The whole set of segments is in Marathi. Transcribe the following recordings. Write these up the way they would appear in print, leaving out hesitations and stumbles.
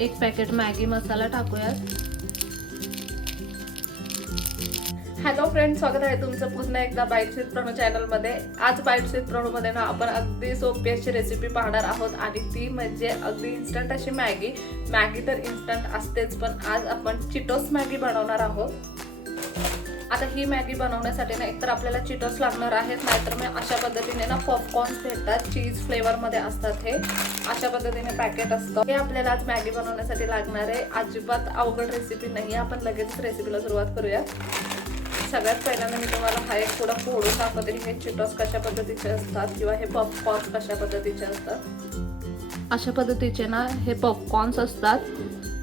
एक पॅकेट मॅगी मसाला टाकूयात। हॅलो फ्रेंड्स, स्वागत आहे तुमचं पुन्हा एकदा बाईट्स विथ प्रणू चॅनलमध्ये। आज बाईट्स विथ प्रणूमध्ये ना आपण अगदी सोपी अशी रेसिपी पाहणार आहोत आणि ती म्हणजे अगदी इन्स्टंट अशी मॅगी। मॅगी तर इन्स्टंट असतेच, पण आज आपण चिटोस मॅगी बनवणार आहोत। आता ही मॅगी बनवण्यासाठी ना एकतर आपल्याला चिटोस लागणार आहेत, नाहीतर मग अशा पद्धतीने ना पॉपकॉर्न्स भेटतात, चीज फ्लेवर मध्ये असतात। हे अशा पद्धतीने पॅकेट असतं। हे आपल्याला आज मॅगी बनवण्यासाठी लागणार आहे। अजिबात अवघड रेसिपी नाही, आपण लगेच रेसिपीला सुरुवात करूया। सगळ्यात पहिल्यांदा मी तुम्हाला हा एक थोडा फोडून दाखवते हे चिटोस कशा पद्धतीचे असतात किंवा हे पॉपकॉर्न्स कशा पद्धतीचे असतात। अशा पद्धतीचे ना हे पॉपकॉर्न्स असतात,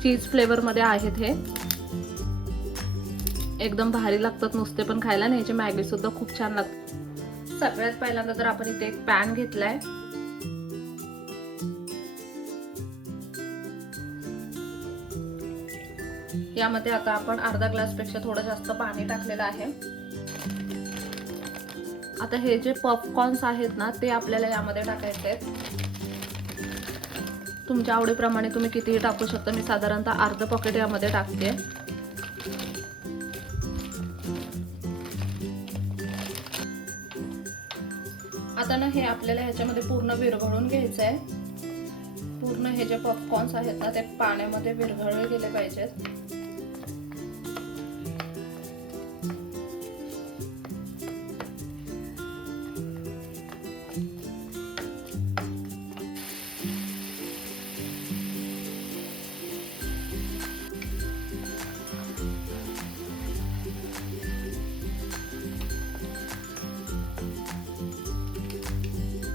चीज फ्लेवर मध्ये आहेत। हे एकदम भारी लागतात, नुसते पण खायला आणि याची मॅगी सुद्धा खूप छान लागते। सगळ्यात पहिल्यांदा तर आपण इथे एक पॅन घेतलाय। यामध्ये आता आपण अर्धा ग्लास पेक्षा थोडं जास्त पाणी टाकलेलं आहे। आता हे जे पॉपकॉर्न्स आहेत ना ते आपल्याला यामध्ये टाकायचे आहेत। तुमच्या आवडीप्रमाणे तुम्ही कितीही टाकू शकता। मी साधारणतः अर्ध पॉकेट यामध्ये टाकते। आता ना हे आपल्याला ह्याच्यामध्ये पूर्ण विरघळून घ्यायचं आहे। पूर्ण हे जे पॉपकॉर्न्स आहेत ना ते पाण्यामध्ये विरघळले गेले पाहिजेत।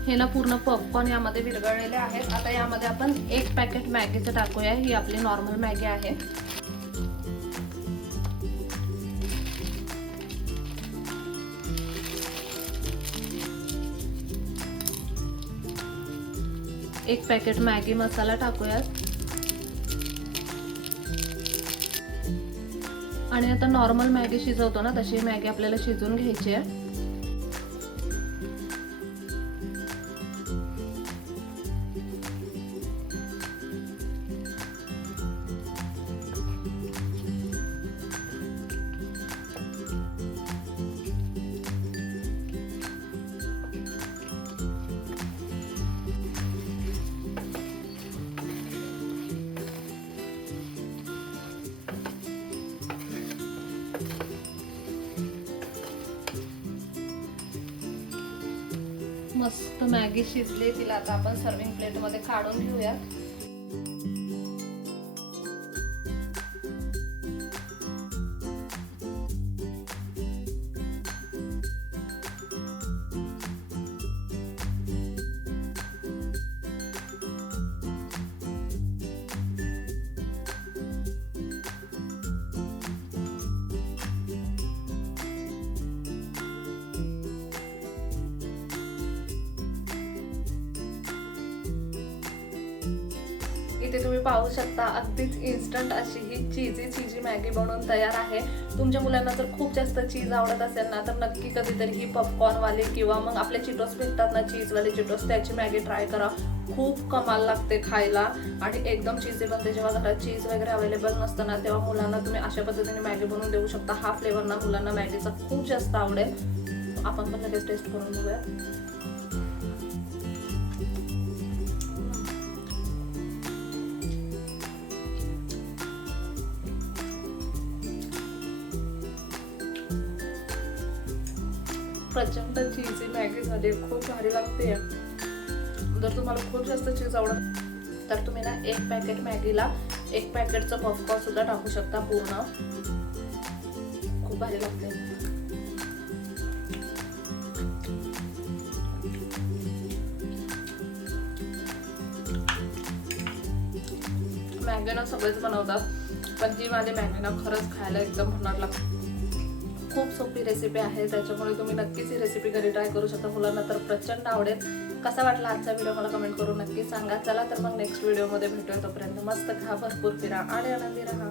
हे ना पूर्ण पॉपकॉर्न यामध्ये विरघळलेले आहेत। आता यामध्ये आपण एक पॅकेट मॅगीचं टाकूया। ही आपली नॉर्मल मॅगी आहे। एक पॅकेट मॅगी मसाला टाकूयात आणि आता नॉर्मल मॅगी शिजवतो ना तशी मॅगी आपल्याला शिजवून घ्यायची आहे। मस्त मॅगी शिजली, तिला आता आपण सर्विंग प्लेट मध्ये काढून घेऊया। इथे तुम्ही पाहू शकता अगदीच इन्स्टंट अशी ही चीजी मॅगी बनवून तयार आहे। तुमच्या मुलांना जर खूप जास्त चीज आवडत असेल ना तर नक्की कधीतरी ही पॉपकॉर्न वाले किंवा मग आपले चिटोस भेटतात ना चीज वाले चिटोस, त्याची मॅगी ट्राय करा। खूप कमाल लागते खायला आणि एकदम चीजी बनते। जेव्हा घरात चीज वगैरे अवेलेबल नसतं ना तेव्हा मुलांना तुम्ही अशा पद्धतीने मॅगी बनवून देऊ शकता। हा फ्लेवर ना मुलांना मॅगीचा खूप जास्त आवडेल। आपण पण लगेच टेस्ट करून बघूया। प्रचंड चीजी मॅगी झाली, खूप भारी लागते। जर तुम्हाला खूप जास्त चीज आवडत तर तुम्ही ना एक पॅकेट मॅगीला एक पॅकेटचं पॉपकॉर्न सुद्धा टाकू शकता पूर्ण। खूप भारी लागते। मॅगी ना सगळेच बनवतात, पण ही माझी मॅगी ना खरंच खायला एकदम भन्नाट लागते। खूप सोपी रेसिपी आहे, त्याच्यामुळे तुम्ही नक्कीच ही रेसिपी घरी ट्राय करू शकता। मुलांना तर प्रचंड आवडेल। कसा वाटला आजचा व्हिडिओ मला कमेंट करून नक्की सांगा। चला तर मग नेक्स्ट व्हिडिओमध्ये भेटूया, तोपर्यंत मस्त खा, भरपूर फिरा आणि आनंदी राहा।